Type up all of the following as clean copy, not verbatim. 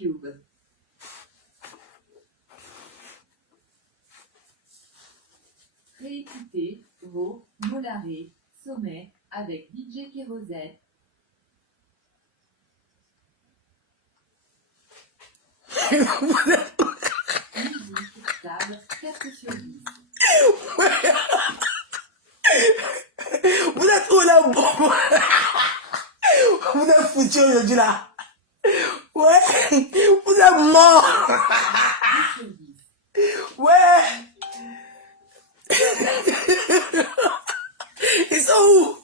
YouTube. Réécoutez vos Molaré Sommet avec DJ Kérosène. Musique, table, 4 sur 10. Vous êtes où là, bon? Vous êtes foutu aujourd'hui là. Ouais, vous êtes mort. 10 sur 10. Ouais. Ils sont où?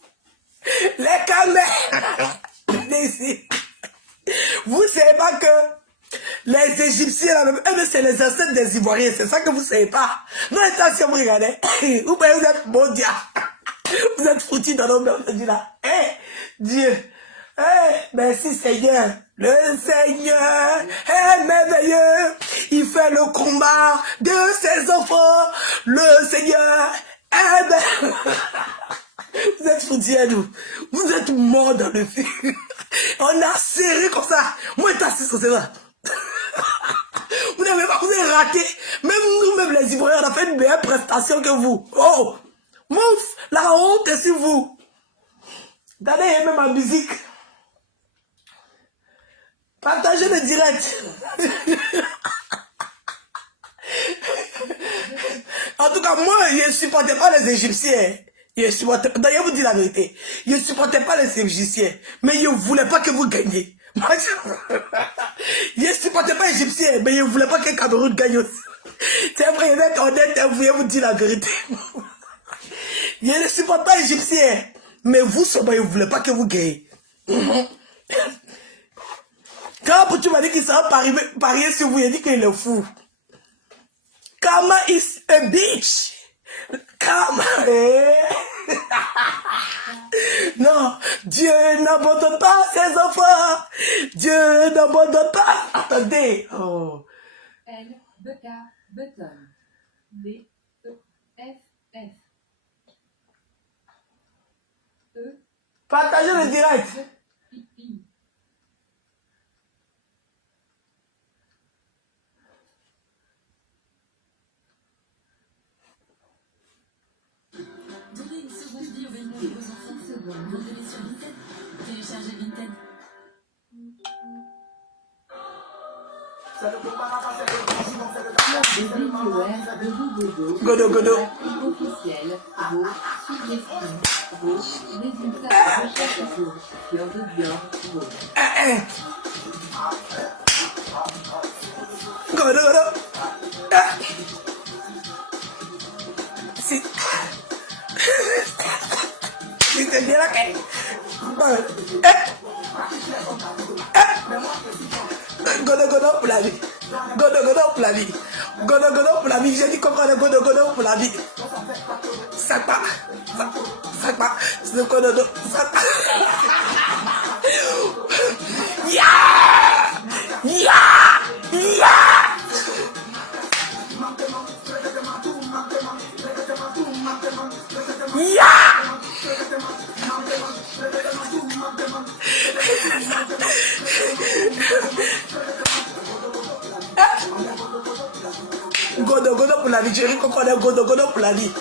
Les caméras. Ici. Vous savez pas que les Égyptiens, eux, c'est les ancêtres des Ivoiriens. C'est ça que vous savez pas. Non, attention, vous regardez. Vous êtes mondial. Vous êtes foutus dans nos mains aujourd'hui là. Dieu. Merci Seigneur. Le Seigneur est merveilleux. Il fait le combat de ses enfants. Le Seigneur est merveilleux. Vous êtes foutus à nous. Vous êtes morts dans le feu. On a serré comme ça. Moi, je t'assiste comme ça. Vous n'avez pas, vous avez raté. Même nous-mêmes, les Ivoiriens, on a fait une meilleure prestation que vous. Oh! Mouf! La honte est sur vous. Donnez même ma musique. Partagez le direct. En tout cas, moi, je ne supportais pas les Égyptiens. D'ailleurs, vous dites la vérité. Je ne supportais pas les Égyptiens. Mais je ne voulais pas que vous gagniez. Moi, je ne supportais pas les Égyptiens. Mais je ne voulais pas que Cameroun gagne aussi. C'est vrai, je vais être honnête et vous dire la vérité. Je ne supporte pas les Égyptiens. Mais vous, je ne voulais pas que vous gagnez. Quand tu m'as dit qu'il s'en parier sur vous, il a dit qu'il est fou. Karma is a bitch. Karma. Non, Dieu n'abandonne pas ses enfants. Dieu n'abandonne pas. Attendez. Oh. L, BK, Button. B, E, F, F. E. Partagez le direct. I. Donnez une seconde vie au véhicule de vos enfants. 5 secondes. Rendez-les sur Vinted. Téléchargez Vinted. Club des viewers de Godo. Godo. Officiel. Vos suggestions. Vos résultats de recherche sur Fleur de Dior. Vos. Godo. Si. Si te diera que. Godo pour la vie. Godo pour la vie. Godo pour la vie. J'ai dit comprendre godo pour la vie. Ça pas. C'est le godo. Ça pas. Ya. Godo pour la vie. J'ai compris godo pour la vie.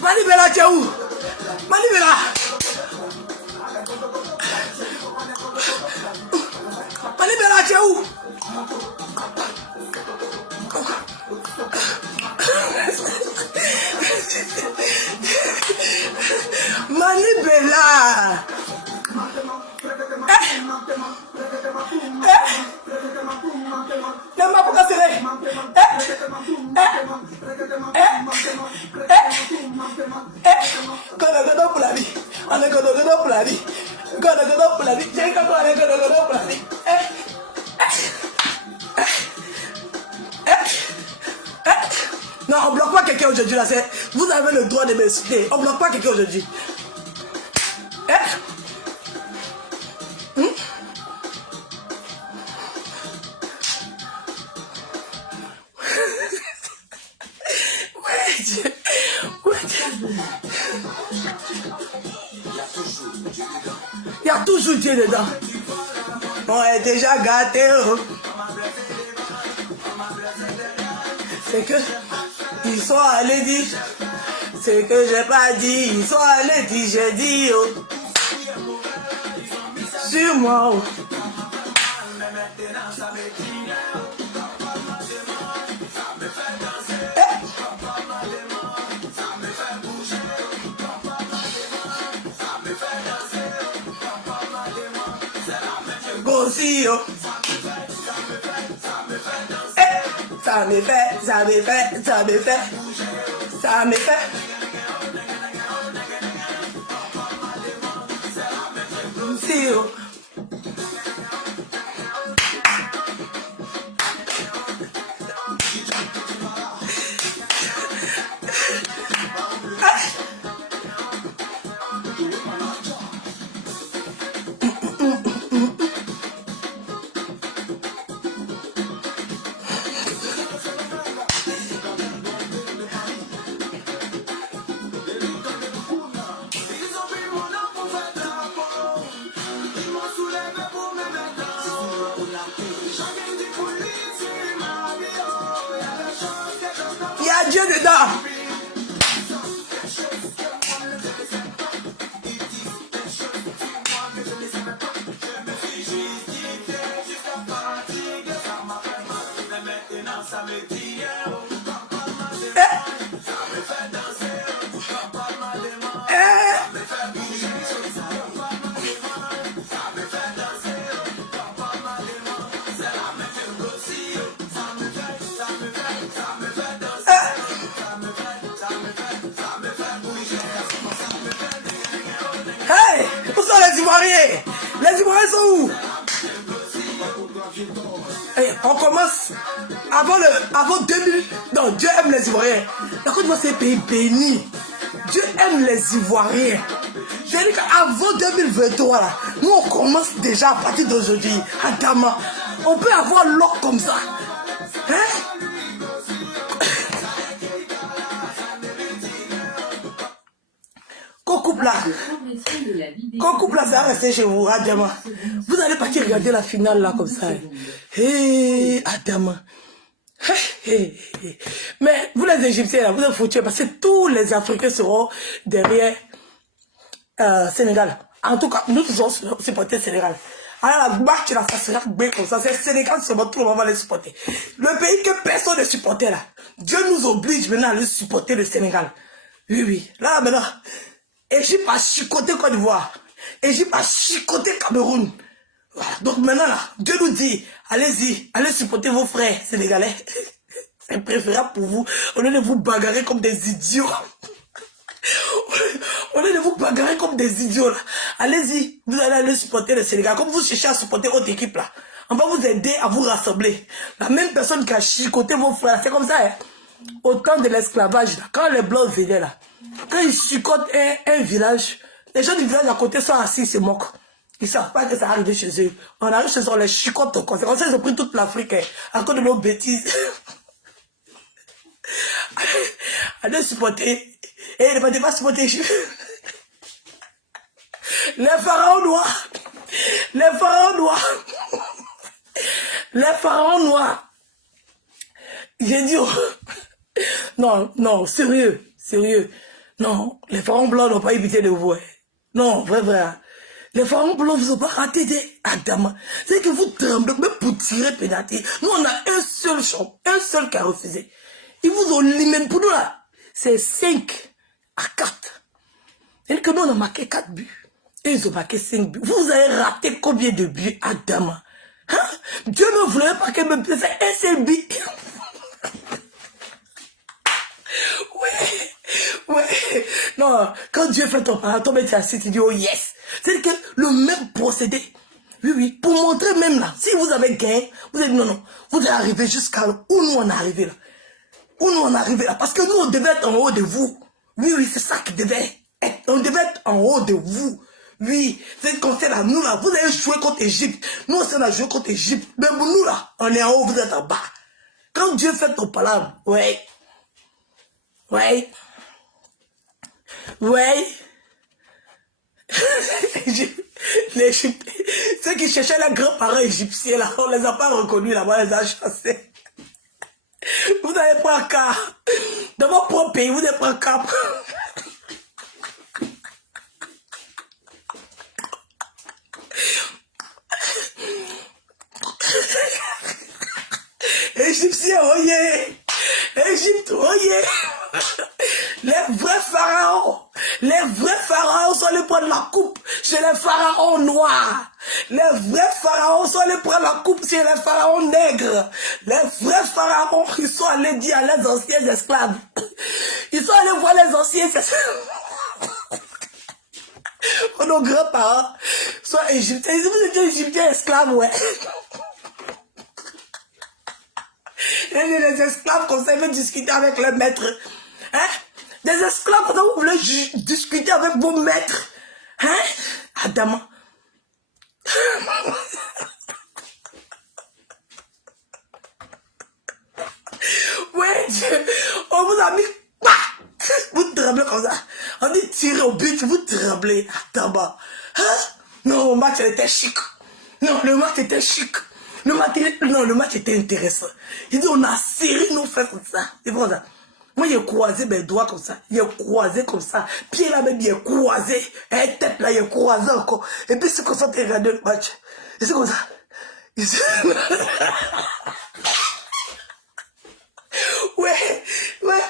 Manibela, tu es où? Manibela. Manibela, tu es où? Manibela. N'aime pas pour casser. Godo pour la vie. On est godo Non, on bloque pas quelqu'un aujourd'hui là. Vous avez le droit de m'insulter. On bloque pas quelqu'un aujourd'hui. Hein? Il y a toujours Dieu dedans. On est déjà gâté. Oh. C'est que ils sont allés dire. C'est que j'ai pas dit. Ils sont allés dire. J'ai dit. Oh. Sur moi. Oh. Aussi, oh. Ça me fait, ça me fait, ça me fait, ça me fait. Si, oh. Il y a Dieu dedans. Hey, où sont les Ivoiriens? Les Ivoiriens sont où? Hey, on commence avant 2000. Non, Dieu aime les Ivoiriens. La Côte d'Ivoire, c'est un pays béni. Dieu aime les Ivoiriens. Je dis qu'avant 2023, là, nous on commence déjà à partir d'aujourd'hui. À Dama, on peut avoir l'or comme ça. Hein? Qu'on coupe là. Qu'on coupe là, ça va rester chez vous, Adama. Vous allez partir regarder la finale là comme ça. Hé, Adama. Mais vous les Égyptiens là, vous êtes foutus parce que tous les Africains seront derrière Sénégal. En tout cas, nous tous allons supporter Sénégal. Alors la match là, ça sera bien comme ça. C'est Sénégal seulement, tout le monde va les supporter. Le pays que personne ne supportait là. Dieu nous oblige maintenant à le supporter le Sénégal. Oui, oui. Là maintenant, Égypte a chicoté Côte d'Ivoire. Égypte a chicoté Cameroun. Voilà. Donc maintenant là, Dieu nous dit, allez-y, allez supporter vos frères sénégalais. C'est préférable pour vous, au lieu de vous bagarrer comme des idiots. Au lieu de vous bagarrer comme des idiots là. Allez-y, vous allez aller supporter le Sénégal. Comme vous cherchez à supporter votre équipe là, on va vous aider à vous rassembler. La même personne qui a chicoté vos frères, c'est comme ça. Hein? Au temps de l'esclavage, quand les blancs venaient là, quand ils chicotent un village, les gens du village à côté sont assis, se moquent. Ils ne savent pas que ça arrive chez eux. On arrive chez eux, on les chicote au conseil. Comme ça, ils ont pris toute l'Afrique hein, à cause de nos bêtises. Allez supporter. Et ne pas supporter. Les pharaons noirs. Les pharaons noirs. Les pharaons noirs. J'ai dit... Oh. Non, non, sérieux, sérieux. Non, les pharaons blancs n'ont pas évité de vous. Non, vrai, vrai. Les pharaons blancs vous ont pas raté des Adama. C'est que vous tremblez, même pour tirer pénalité. Nous, on a un seul champ, un seul qui a refusé. Ils vous ont limité pour nous là. C'est 5 à 4. C'est que nous, on a marqué 4 buts. Et ils ont marqué 5 buts. Vous avez raté combien de buts, Adama? Hein? Dieu ne voulait pas que me plaise un seul but. Ouais. Non, quand Dieu fait ton marathon, tu es assis, tu dis, oh yes. C'est que le même procédé. Oui, oui. Pour montrer même là, si vous avez gagné, vous avez dit non, non. Vous allez arriver jusqu'à où nous on est arrivé là. où nous on arrivait là. Parce que nous, on devait être en haut de vous. Oui, oui, c'est ça qui devait être. On devait être en haut de vous. Oui, c'est comme ça là, nous là, vous avez joué contre Égypte. Nous aussi, on a joué contre Égypte. Mais pour nous là, on est en haut, vous êtes en bas. Quand Dieu fait ton palabre, ouais. Ouais. Ouais. L'Égypte, ceux qui cherchaient les grands-parents égyptiens là, on les a pas reconnus là, on les a chassés. Vous n'avez pas un cas. Dans mon propre pays, vous n'avez pas un cas. Égyptiens, oyez. Égypte, oyez. Les vrais pharaons sont allés prendre la coupe chez les pharaons noirs. Les vrais pharaons sont allés prendre la coupe chez les pharaons nègres. Les vrais pharaons, ils sont allés dire à les anciens esclaves. Ils sont allés voir les anciens esclaves. Nos grands-parents sont égyptiens. Vous étiez égyptiens esclaves, ouais. Les esclaves comme ça, ils veulent discuter avec le maître. Hein? Des esclaves comme ça, vous voulez discuter avec vos maîtres. Hein? Adam. Ouais, on vous a mis. Vous tremblez comme ça. On dit tirer au but, vous tremblez. Adam. Hein? Non, le match était chic. Non, le match était chic. Le match était intéressant. Il dit, on a serré nos fesses comme ça. C'est pour ça. Moi, j'ai croisé mes doigts comme ça. J'ai croisé comme ça. Pied là même, j'ai croisé. Et tête là, j'ai croisé encore. Et puis, c'est comme ça que j'ai regardé le match. Et c'est comme ça. Ouais,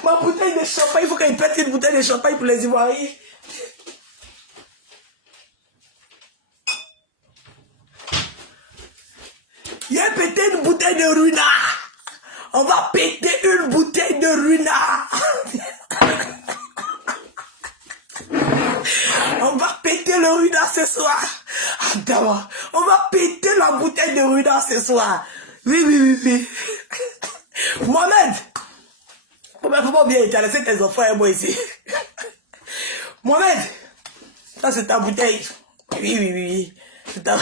ma bouteille de champagne, il faut qu'elle pète une bouteille de champagne pour les Ivoiriens. Il a pété une bouteille de Runa. On va péter une bouteille de Runa. On va péter le Runa ce soir. Attends, on va péter la bouteille de Runa ce soir. Oui. Mohamed, faut pas bien laisser tes enfants et moi ici. Mohamed, ça c'est ta bouteille. Oui. C'est ta...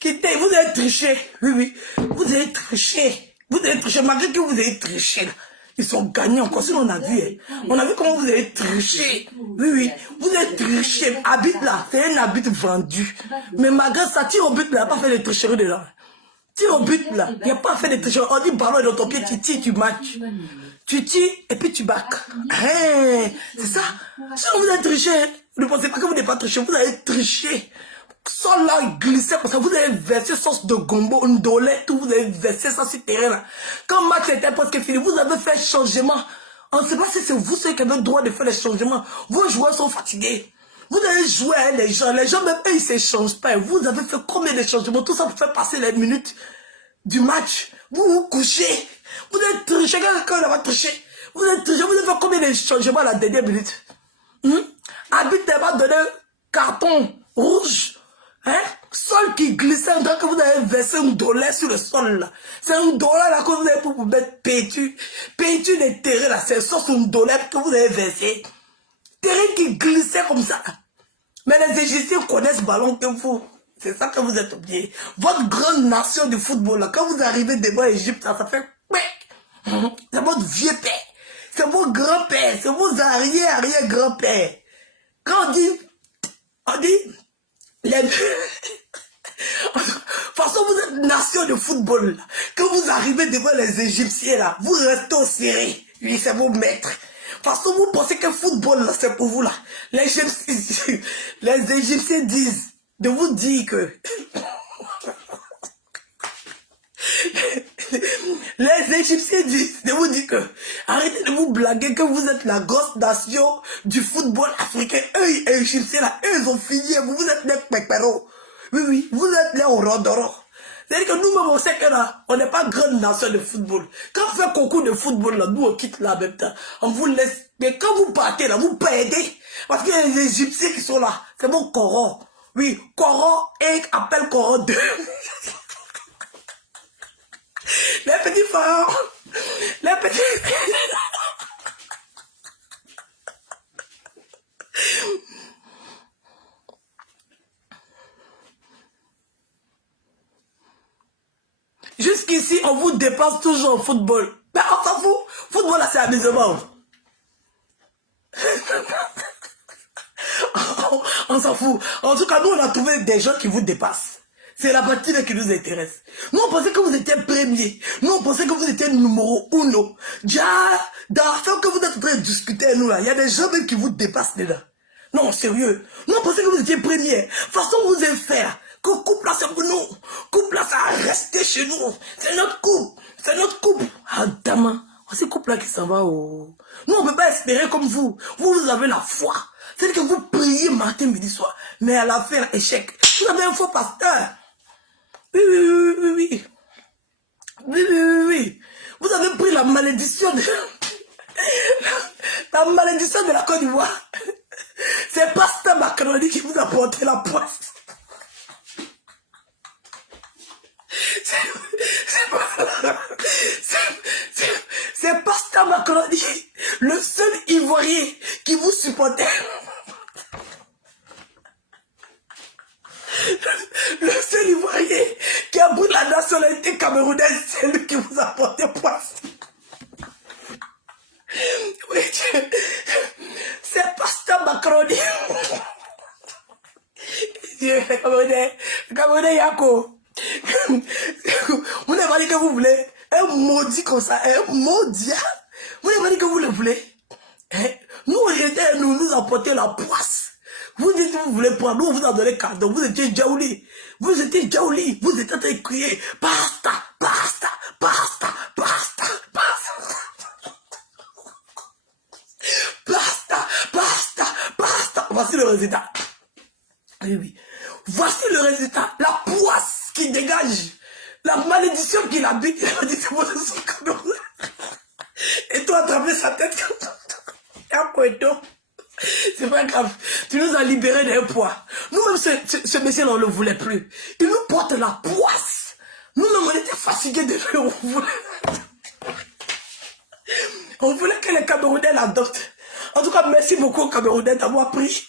Quittez, vous avez triché. Oui. Vous avez triché. Malgré que vous avez triché. Ils sont gagnés encore. Sinon, on a vu. On a vu comment vous avez triché. Oui. Vous avez triché. Habite là. C'est un habit vendu. Mais malgré ça, tire au but là. Il n'y a pas fait de tricherie dedans. Tire au but là. Il n'y a pas fait de tricherie. On dit ballon dans ton pied. Tu tires, tu matches. Tu tires et puis tu bacs. C'est ça. Sinon, vous avez triché. Ne pensez pas que vous n'avez pas triché. Vous avez triché. Sol là glissé comme ça, vous avez versé sauce de gombo, une dolette, tout, vous avez versé ça sur le terrain là. Quand le match était presque fini, vous avez fait changement. On ne sait pas si c'est vous ceux qui avez le droit de faire les changements. Vos joueurs sont fatigués. Vous avez joué avec les gens même eux ils ne s'échangent pas. Vous avez fait combien de changements? Tout ça pour faire passer les minutes du match. Vous vous couchez. Vous avez triché, quand on a triché. Vous avez triché, vous avez fait combien de changements à la dernière minute? Arbitre va donner carton rouge. Hein? Sol qui glissait, en tant que vous avez versé un dollar sur le sol là. C'est un dollar là que vous avez pour mettre pétu. Pétu des terrains là, c'est ça, c'est un dollar que vous avez versé. Terrain qui glissait comme ça. Mais les Égyptiens connaissent ce ballon que vous. C'est ça que vous êtes oubliés. Votre grande nation de football là, quand vous arrivez devant l'Égypte, ça fait c'est votre vieux père. C'est vos grands-pères. C'est vos arrière-grand-pères. Quand on dit de toute façon, vous êtes nation de football. Là. Quand vous arrivez devant les Égyptiens, là, vous restez au serré. Oui, c'est vos maîtres. De toute façon, vous pensez que le football, là, c'est pour vous. Là. Les Égyptiens disent de vous dire que... Les Égyptiens disent de vous dire que arrêtez de vous blaguer que vous êtes la grosse nation du football africain. Eux, les Égyptiens, là, eux, ils ont fini. Vous êtes les pépéros. Oui, vous êtes les Orodoro. C'est-à-dire que nous-mêmes, on sait que là, on n'est pas grande nation de football. Quand on fait concours de football, là, nous, on quitte là en même temps. On vous laisse. Mais quand vous partez là, vous perdez. Parce que les Égyptiens qui sont là, c'est mon coron. Oui, Coran et appelle Coran 2. Les petits pharaons. Les petits... Jusqu'ici, on vous dépasse toujours au football. Mais on s'en fout. Football, là, c'est amusement. On s'en fout. En tout cas, nous, on a trouvé des gens qui vous dépassent. C'est la partie qui nous intéresse. Nous, on pensait que vous étiez premier. Nous, on pensait que vous étiez numéro 1. Déjà, dans l'affaire que vous êtes en train de discuter, nous, là, il y a des gens même qui vous dépassent dedans. Non, sérieux. Nous, on pensait que vous étiez premier. De toute façon, vous avez fait, là. Que couple là, c'est pour nous. Couple là, ça a resté chez nous. C'est notre couple. C'est notre couple. Ah, dama. C'est couple là qui s'en va. Oh. Nous, on ne peut pas espérer comme vous. Vous avez la foi. C'est-à-dire que vous priez matin, midi, soir. Mais à la fin, échec. Vous avez un faux pasteur. Oui, oui, oui, oui, oui. Oui, oui, oui, oui. Vous avez pris la malédiction de... la malédiction de la Côte d'Ivoire. C'est pasteur Macronny qui vous a porté la poisse. C'est pasteur Macronny, le seul Ivoirien qui vous supportait. Le seul Ivoirien qui a pris la nationalité camerounaise, c'est lui qui vous a porté poisse. Oui, c'est pasteur Macronny. Camerounais Yako. Vous n'avez pas dit que vous voulez un maudit comme ça, un maudit. Vous n'avez pas dit que vous le voulez. Nous, nous apportons la poisse. Vous dites que vous voulez prendre, nous, on vous a donné cadeau. Vous étiez jaouli. Vous étiez jaouli. Vous étiez en train de crier. Basta, basta, basta, basta, basta. Basta, basta, basta. Voici le résultat. Oui, oui. Voici le résultat. La poisse qui dégage. La malédiction qui l'habite. Il a dit c'est moi son Cameroun. Et toi, attraper sa tête comme ça. C'est pas grave. Tu nous as libérés d'un poids. Nous-mêmes, ce monsieur-là, on ne le voulait plus. Il nous porte la poisse. Nous-mêmes, on était fatigués de lui. On voulait que les Camerounais l'adoptent. En tout cas, merci beaucoup aux Camerounais d'avoir pris.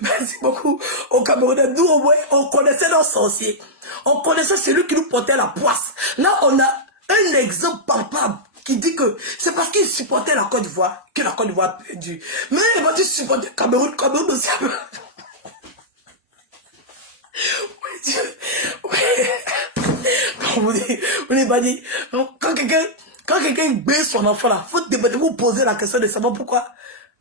Merci beaucoup aux Camerounais. Nous, au moins, on connaissait nos sorciers. On connaissait celui qui nous portait la poisse. Là, on a un exemple palpable qui dit que c'est parce qu'il supportait la Côte d'Ivoire que la Côte d'Ivoire a perdu. Mais il va dire supporter Cameroun aussi. Oui, oui. Vous n'avez pas dit, quand quelqu'un baisse son enfant là, faut vous poser la question de savoir pourquoi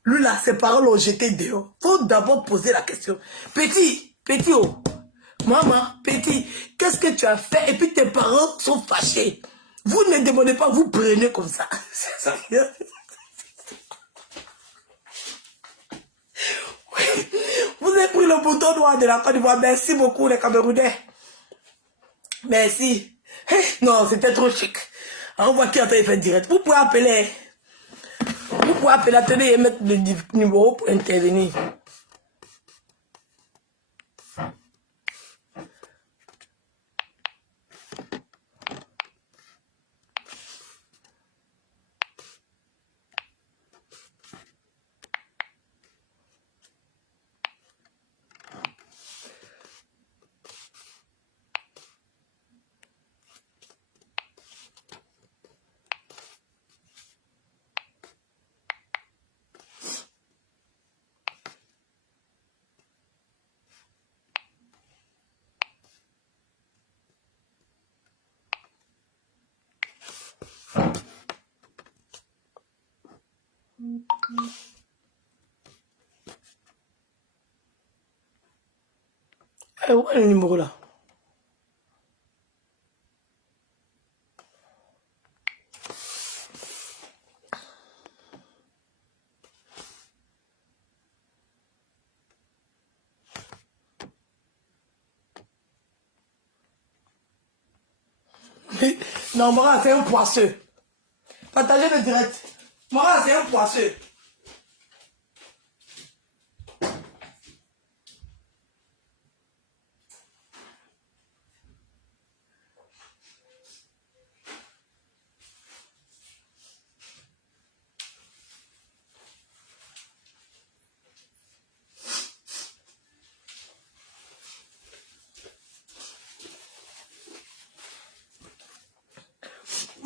lui là, ses parents l'ont jeté dehors. Faut d'abord poser la question. Petit, oh, maman, petit, qu'est-ce que tu as fait? Et puis tes parents sont fâchés. Vous ne demandez pas, vous prenez comme ça. C'est ça. Oui. Vous avez pris le bouton noir de la Côte d'Ivoire. Merci beaucoup les Camerounais. Merci. Non, c'était trop chic. On voit qui est en train de faire direct. Vous pouvez appeler. Attendez et mettre le numéro pour intervenir. Où est le numéro là? Non, Mora, c'est un poisseux. Partagez le direct. Mora, c'est un poisseux.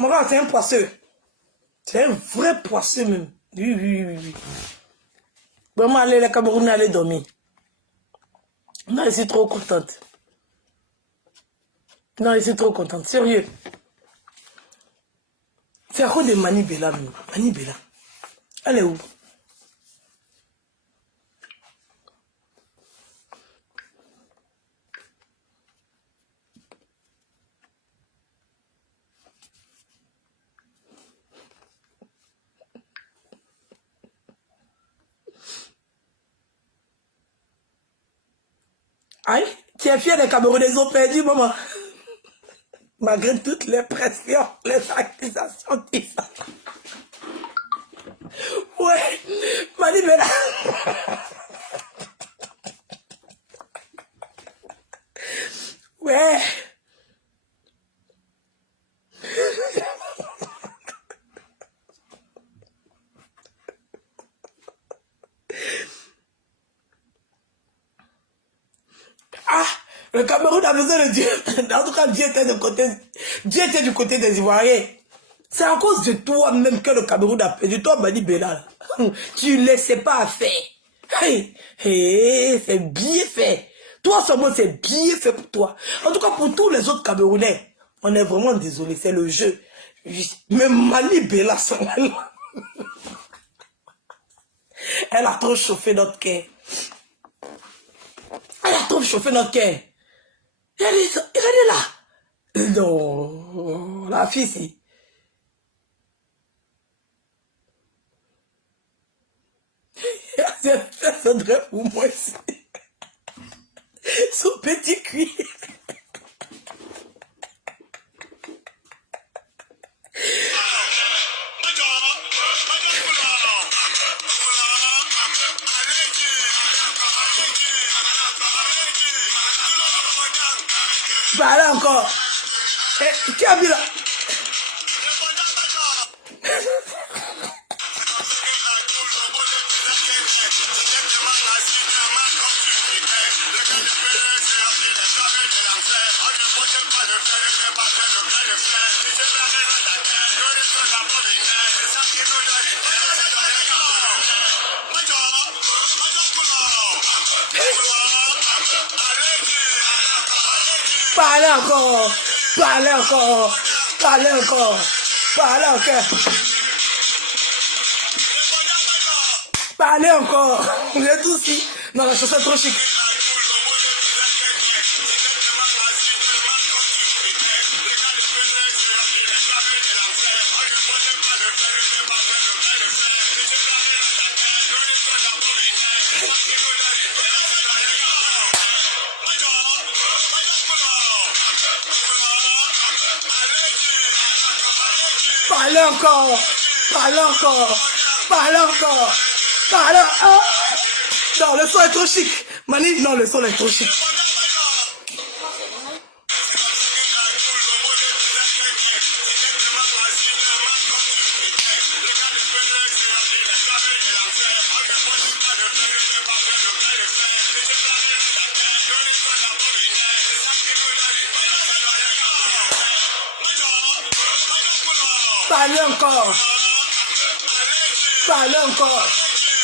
Regarde, c'est un poisseux. C'est un vrai poisseux même. Oui, oui, oui, oui. Vraiment, allez, les Camerounais, allez dormir. Non, je suis trop contente. Non, je suis trop contente. Sérieux. C'est à cause de Mani Bella, même. Mani Bella. Elle est où? Aïe, tu es fier des Camerounais, ils ont perdu, maman. Malgré toutes les pressions, les accusations, tout ça. Ouais, Mani Bella. Ouais. Ah, le Cameroun a besoin de Dieu. En tout cas, Dieu était du côté des Ivoiriens. C'est à cause de toi-même que le Cameroun a perdu. Toi, Mani Bella, tu ne laissais pas faire. Hey, hey, c'est bien fait. Toi seulement, c'est bien fait pour toi. En tout cas, pour tous les autres Camerounais, on est vraiment désolé, c'est le jeu. Mais Mani Bella, elle a trop chauffé notre cœur. Elle a trop chauffé notre cœur. Regardez là. Non, la fille, si. Ça faudrait pour moi ici. Son petit cuir. Bah là encore. Eh, qui a vu là? Parlez encore, parlez encore, parlez encore, parlez encore, parlez encore. Vous êtes tous ici. Non, la chanson est trop chic. Parlez encore, parlez encore, parlez encore, parlez. Oh. Non, le son est trop chic. Mani, non, le son est trop chic. Parlez encore. Parlez encore.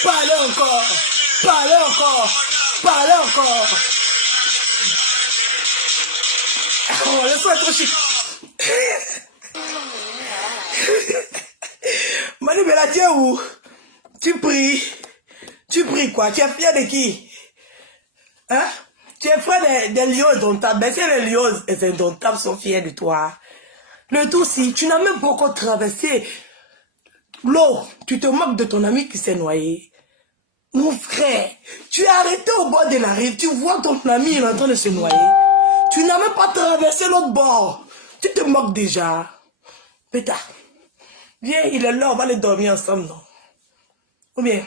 Parlez encore. Parlez encore. Parlez encore. Oh, le son est trop chic. Mani Bella, tu es où? Tu pries. Tu pries quoi? Tu es fier de qui? Hein? Tu es frère des lions indomptables. Mais c'est les lions indomptables sont fiers de toi. Le tout si, tu n'as même pas encore traversé l'eau. Tu te moques de ton ami qui s'est noyé. Mon frère, tu es arrêté au bord de la rive. Tu vois ton ami, il est en train de se noyer. Tu n'as même pas traversé l'autre bord. Tu te moques déjà. Pétard, viens, il est là, on va aller dormir ensemble, non? Ou bien,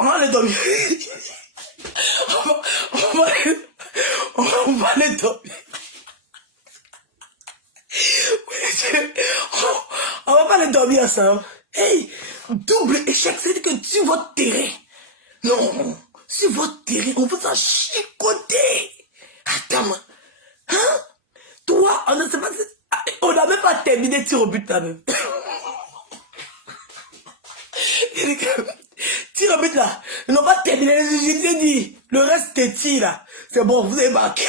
on va aller dormir. on va aller dormir. On va pas aller dormir ensemble. Hey, double échec, c'est que sur votre terrain. Non, sur votre terrain, on vous a chicoté. Attends, hein? Toi, on ne sait pas. On n'a même pas terminé tir au but là même. Tir au but là. Ils n'ont pas terminé. Les Égyptiens disent, le reste des tirs là. C'est bon, vous avez marqué.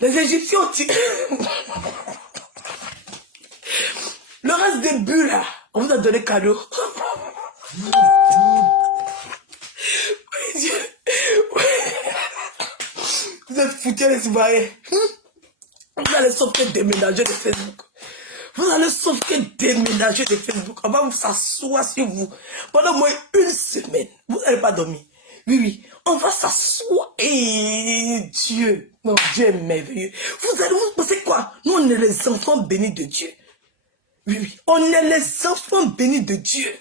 Les Égyptiens ont tiré. Le reste des buts là, on vous a donné cadeau. Vous êtes foutus les Ivoiriens. Vous allez sauf que déménager de Facebook. Vous allez sauf que déménager de Facebook. On va vous s'asseoir sur vous pendant au moins une semaine. Vous n'allez pas dormir. Oui, oui. On va s'asseoir. Et Dieu. Non, Dieu est merveilleux. Vous pensez quoi? Nous, on est les enfants bénis de Dieu. Oui, oui. On est les enfants bénis de Dieu.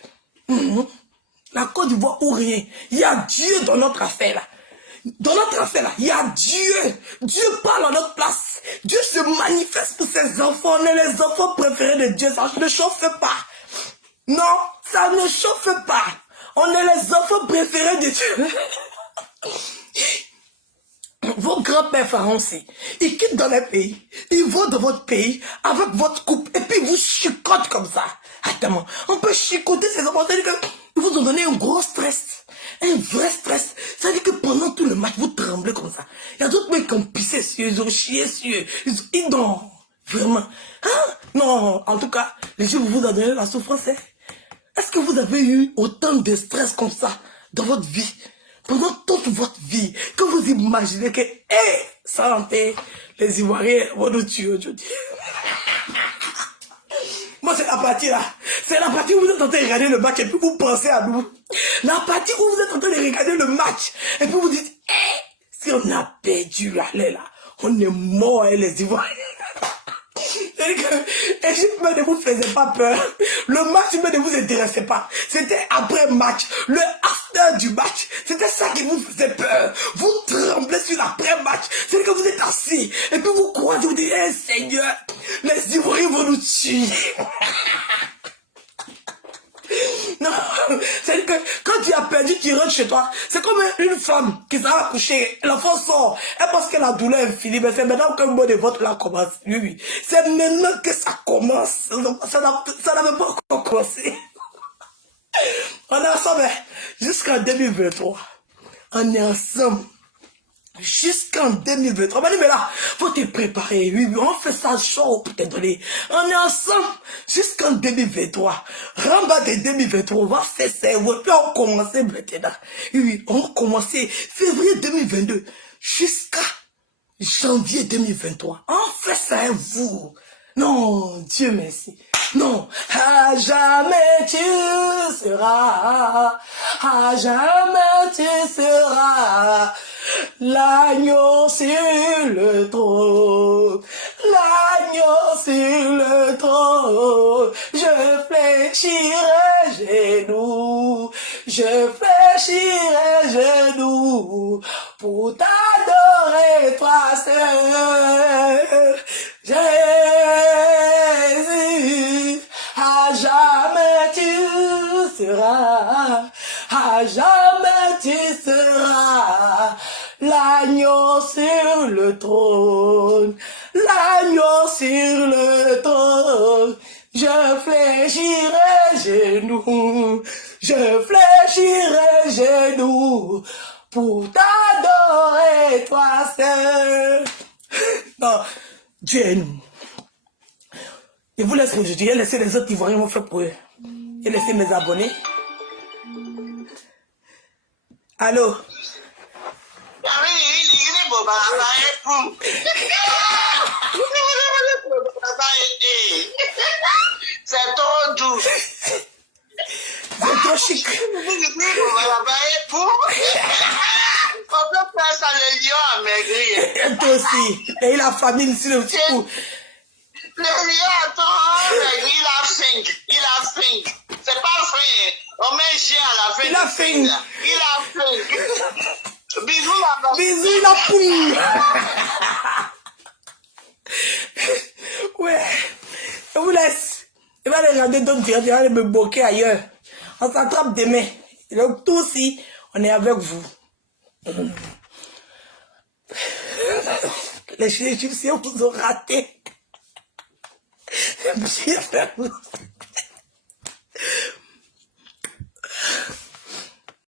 La Côte d'Ivoire ou rien. Il y a Dieu dans notre affaire là. Dans notre affaire là, il y a Dieu. Dieu parle à notre place. Dieu se manifeste pour ses enfants. On est les enfants préférés de Dieu. Ça ne chauffe pas. Non, ça ne chauffe pas. On est les enfants préférés de Dieu. Vos grands-pères français, ils quittent dans les pays. Ils vont dans votre pays avec votre couple. Et puis ils vous chicotent comme ça. Attends, on peut chicoter ces enfants. C'est-à-dire qu'ils vous ont donné un gros stress. Un vrai stress. C'est-à-dire que pendant tout le match, vous tremblez comme ça. Il y a d'autres mecs qui ont pissé sur eux, ils ont chié sur eux. Ils dorment. Vraiment. Hein? Non, en tout cas, les gens vous ont donné la souffrance. Hein? Est-ce que vous avez eu autant de stress comme ça dans votre vie? Pendant toute votre vie, que vous imaginez que, santé, les Ivoiriens vont nous tuer aujourd'hui. Moi, c'est la partie là. C'est la partie où vous êtes en train de regarder le match et puis vous pensez à nous. La partie où vous êtes en train de regarder le match et puis vous dites, si on a perdu là, on est mort, les Ivoiriens. C'est-à-dire que l'Égypte ne vous faisait pas peur. Le match ne vous intéressait pas. C'était après match. Le after du match. C'était ça qui vous faisait peur. Vous tremblez sur l'après-match. C'est-à-dire que vous êtes assis. Et puis vous croisez, vous dites, Seigneur, les Ivoiriens vont nous tuer. Non, c'est-à-dire que quand tu as perdu, tu rentres chez toi. C'est comme une femme qui s'est accouchée. L'enfant sort. Elle pense que la douleur est finie. Mais c'est maintenant que le mot de votre là commence. Oui, oui. C'est maintenant que ça commence. Ça n'avait pas encore commencé. On est ensemble jusqu'en 2023. On est ensemble. Jusqu'en 2023. Mais là, faut te préparer. Oui, on fait ça chaud pour te donner. On est ensemble jusqu'en 2023. Ramba de 2023, on va faire ça. Puis on commence maintenant. Oui, on commence février 2022 jusqu'à janvier 2023. On fait ça, vous. Non, Dieu merci. Non, à jamais tu seras, à jamais tu seras l'agneau sur le trône, l'agneau sur le trône. Je fléchirai genoux, je fléchirai genoux pour t'adorer toi seul. Jésus, à jamais tu seras, à jamais tu seras l'agneau sur le trône, l'agneau sur le trône. Je fléchirai genoux, je fléchirai genoux pour t'adorer toi seul. Non, Dieu est nous. Je vous laisse aujourd'hui. Je laisse les autres Ivoiriens vont faire pour eux. Je laisse mes abonnés. Allô? C'est trop doux. C'est trop chic. On peut faire ça, le lion a maigri. Et toi aussi. Et la famille ici, le petit coup. Le lion a trop maigri, il a faim. Il a faim. C'est pas faim. On met un chien à la fin. Il a faim. Il a faim. Bisous la bas. Bisous la poule. Ouais. Je vous laisse. Je vais aller regarder d'autres directs. Je vais aller me bloquer ailleurs. On s'attrape demain. Et donc, tout aussi, on est avec vous. Les Égyptiens vous ont raté. Bien fait.